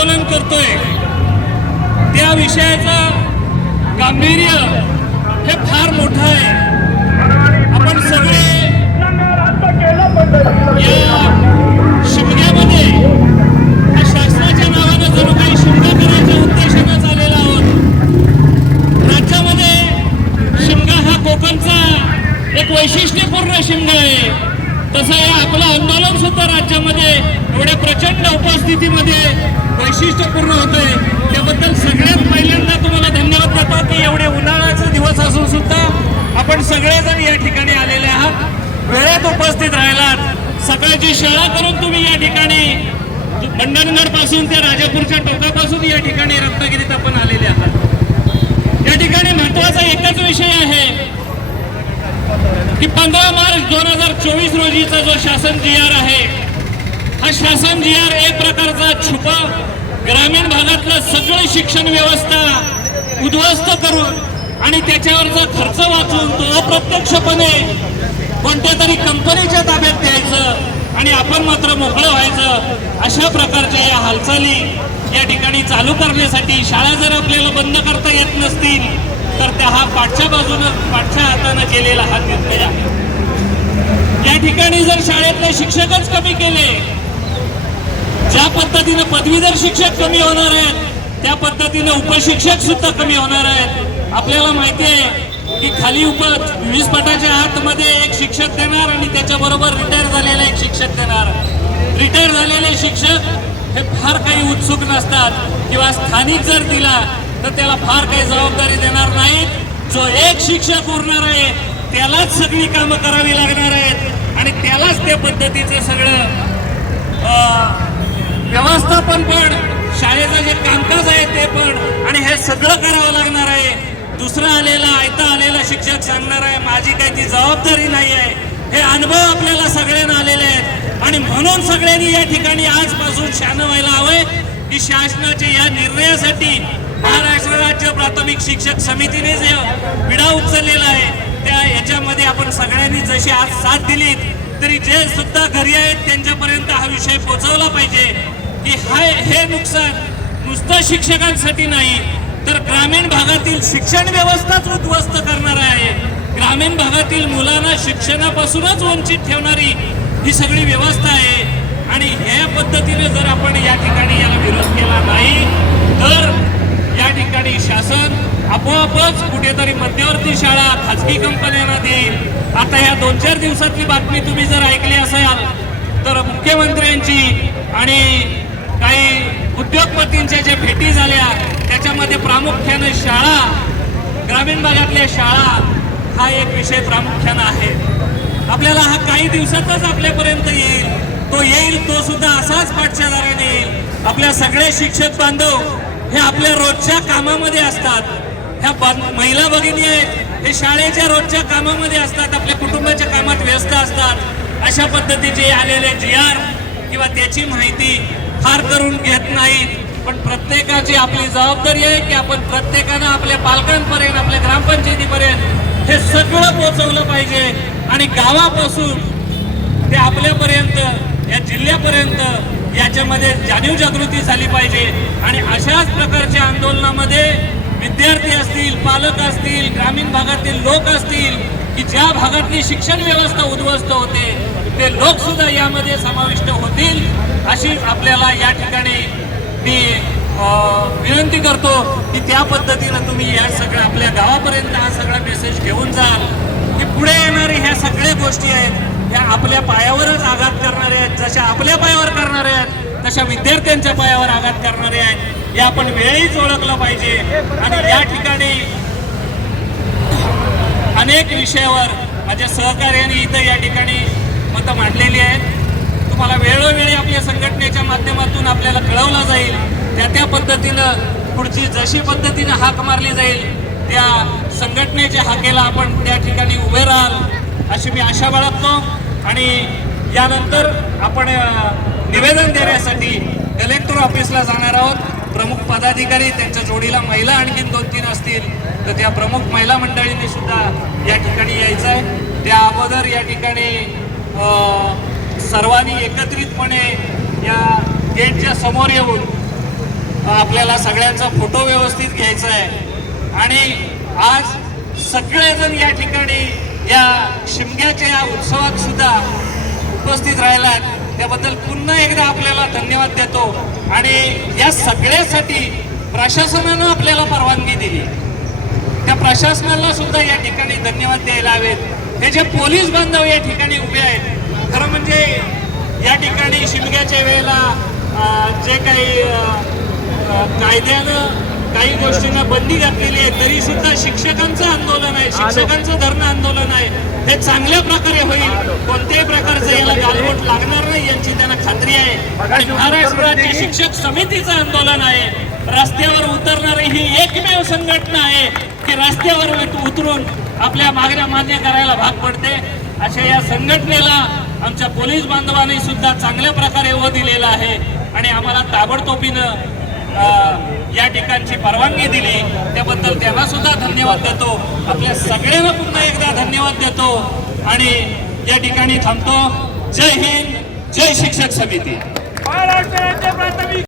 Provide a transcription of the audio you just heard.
आंदोलन करतोय. त्या विषयाचं गांभीर्य हे फार मोठं आहे. आपण सगळे या तसं हे आपलं आंदोलन सुद्धा राज्यामध्ये एवढ्या प्रचंड उपस्थितीमध्ये वैशिष्ट्यपूर्ण होतंय. त्याबद्दल सगळ्यात पहिल्यांदा तुम्हाला धन्यवाद देतो की एवढे उन्हाळ्याचे दिवस असून सुद्धा आपण सगळेजण या ठिकाणी आलेले आहात. वेळेत उपस्थित राहिलात. सकाळची शाळा करून तुम्ही या ठिकाणी मंडणगडपासून ते राजापूरच्या टोकापासून या ठिकाणी रत्नागिरीत आपण आलेले आहात या ठिकाणी महत्त्वाचा एकच विषय आहे की पंधरा मार्च दोन हजार चोवीस रोजीचा जो शासन जी आर आहे हा शासन जी आर एक प्रकारचा छुपा ग्रामीण भागातलं सगळं शिक्षण व्यवस्था उद्ध्वस्त करून आणि त्याच्यावरचा खर्च वाचून तो अप्रत्यक्षपणे कोणत्या तरी कंपनीच्या ताब्यात द्यायचं आणि आपण मात्र मोकळं व्हायचं अशा प्रकारच्या या हालचाली या ठिकाणी चालू करण्यासाठी शाळा जर आपल्याला बंद करता येत नसतील तर त्या हा पाठच्या बाजूनं पाठच्या हातानं केलेला हा निर्णय आहे. या ठिकाणी जर शाळेतले शिक्षकच कमी केले ज्या पद्धतीनं पदवीधर शिक्षक कमी होणार आहेत त्या पद्धतीने उपशिक्षक सुद्धा कमी होणार आहेत. आपल्याला माहिती आहे की खाली उप वीस पटाच्या आतमध्ये एक शिक्षक देणार आणि त्याच्याबरोबर रिटायर झालेला एक शिक्षक देणार. रिटायर झालेले शिक्षक हे फार काही उत्सुक नसतात किंवा स्थानिक जर दिला तर त्याला फार काही जबाबदारी देणार नाही. जो एक शिक्षक उरणार आहे त्यालाच सगळी कामं करावी लागणार आहेत. आणि त्यालाच त्या पद्धतीचे सगळं व्यवस्थापन पण शाळेचं जे कामकाज आहे ते पण आणि हे सगळं करावं लागणार आहे. दुसरा आलेला आयता आलेला शिक्षक सांगणार आहे माझी काही ती जबाबदारी नाही आहे. हे अनुभव आपल्याला सगळ्यांना आलेले आहेत. आणि म्हणून सगळ्यांनी या ठिकाणी आजपासून शान व्हायला हवंय की शासनाच्या या निर्णयासाठी महाराष्ट्र राज्य प्राथमिक शिक्षक समितीने जे विडा उचललेला आहे त्या याच्यामध्ये आपण सगळ्यांनी जशी आज साथ दिली तरी जे सुद्धा घरी आहेत त्यांच्यापर्यंत हा विषय पोहोचवला पाहिजे की हा हे नुकसान नुसतं शिक्षकांसाठी नाही तर ग्रामीण भागातील शिक्षण व्यवस्थाच उद्ध्वस्त करणार आहे. ग्रामीण भागातील मुलांना शिक्षणापासूनच वंचित ठेवणारी ही सगळी व्यवस्था आहे. आणि ह्या पद्धतीने जर आपण या ठिकाणी याला विरोध केला नाही तर या ठिकाणी शासन आपोआपच कुठेतरी मध्यवर्ती शाळा खाजगी कंपन्यांना देईल. आता ह्या दोन चार दिवसातली बातमी तुम्ही जर ऐकली असाल तर मुख्यमंत्र्यांची आणि काही उद्योगपतींच्या ज्या भेटी झाल्या त्याच्यामध्ये प्रामुख्याने शाळा ग्रामीण भागातल्या शाळा हा एक विषय प्रामुख्यानं आहे. आपल्याला हा काही दिवसातच आपल्यापर्यंत येईल. तो येईल तो सुद्धा असाच पाठच्या येईल आपल्या सगळे शिक्षक बांधव हे आपल्या रोजच्या कामामध्ये असतात. ह्या महिला भगिनी आहेत. हे शाळेच्या रोजच्या कामामध्ये असतात. आपल्या कुटुंबाच्या कामात व्यस्त असतात. अशा पद्धतीचे आलेले जी आर किंवा त्याची माहिती फार करून घेत नाहीत. पण प्रत्येकाची आपली जबाबदारी आहे की आपण प्रत्येकानं आपल्या पालकांपर्यंत आपल्या ग्रामपंचायतीपर्यंत हे सगळं पोचवलं पाहिजे. आणि गावापासून ते आपल्यापर्यंत या जिल्ह्यापर्यंत याच्यामध्ये जाणीव जागृती झाली पाहिजे. आणि अशाच प्रकारच्या आंदोलनामध्ये विद्यार्थी असतील पालक असतील ग्रामीण भागातील लोक असतील की ज्या भागातली शिक्षण व्यवस्था उद्ध्वस्त होते ते लोक सुद्धा यामध्ये समाविष्ट होतील अशी आपल्याला या ठिकाणी मी विनंती करतो की त्या पद्धतीनं तुम्ही या सगळ्या आपल्या गावापर्यंत हा सगळा मेसेज घेऊन जाल की पुढे येणारे ह्या सगळ्या गोष्टी आहेत ह्या आपल्या पायावरच आघात करणारे आहेत. जशा आपल्या पायावर करणारे आहेत तशा विद्यार्थ्यांच्या पायावर आघात करणारे आहेत. हे आपण वेळीच ओळखलं पाहिजे. आणि या ठिकाणी अनेक विषयावर माझ्या सहकार्याने इथं या ठिकाणी मतं मांडलेली आहेत. तुम्हाला वेळोवेळी आपल्या संघटनेच्या माध्यमातून आपल्याला कळवलं जाईल. त्या त्या पद्धतीनं पुढची जशी पद्धतीनं हाक मारली जाईल त्या संघटनेच्या हाकेला आपण त्या ठिकाणी उभे राहाल. अशी मी आशा बाळगतो. आणि यानंतर आपण निवेदन देण्यासाठी कलेक्टर ऑफिसला जाणार आहोत. प्रमुख पदाधिकारी त्यांच्या जोडीला महिला आणखीन दोन तीन असतील तर त्या प्रमुख महिला मंडळींनी सुद्धा या ठिकाणी यायचं आहे त्या अगोदर या ठिकाणी सर्वांनी एकत्रितपणे या गेटच्या समोर येऊन आपल्याला सगळ्यांचा फोटो व्यवस्थित घ्यायचा आहे आणि आज सगळेजण या ठिकाणी या शिमग्याच्या या उत्सवात सुद्धा उपस्थित राहिलात. त्याबद्दल पुन्हा एकदा आपल्याला धन्यवाद देतो. आणि या सगळ्यासाठी प्रशासनानं आपल्याला परवानगी दिली. त्या प्रशासनाला सुद्धा या ठिकाणी धन्यवाद द्यायला हवेत. हे जे पोलीस बांधव या ठिकाणी उभे आहेत खरं म्हणजे या ठिकाणी शिमग्याच्या वेळेला जे काही कायद्यानं काही गोष्टींना बंदी घातलेली आहे तरी सुद्धा शिक्षकांचं आंदोलन आहे शिक्षकांचं धरणं आंदोलन आहे. हे चांगल्या प्रकारे होईल कोणत्याही प्रकारचं याला गालबोट लागणार नाही यांची त्यांना खात्री आहे. आणि महाराष्ट्र राज्य शिक्षक समितीचं आंदोलन आहे. रस्त्यावर उतरणारी ही एकमेव संघटना आहे की रस्त्यावर उतरून आपल्या मागण्या मान्य करायला भाग पडते. अशा या संघटनेला आमच्या पोलीस बांधवांनी सुद्धा चांगल्या प्रकारे व दिलेला आहे. आणि आम्हाला ताबडतोबीनं या ठिकाणची परवानगी दिली. त्याबद्दल त्यांना सुद्धा धन्यवाद देतो. आपल्या सगळ्यांना पुन्हा एकदा धन्यवाद देतो. आणि या ठिकाणी थांबतो. जय हिंद जय शिक्षक समिती.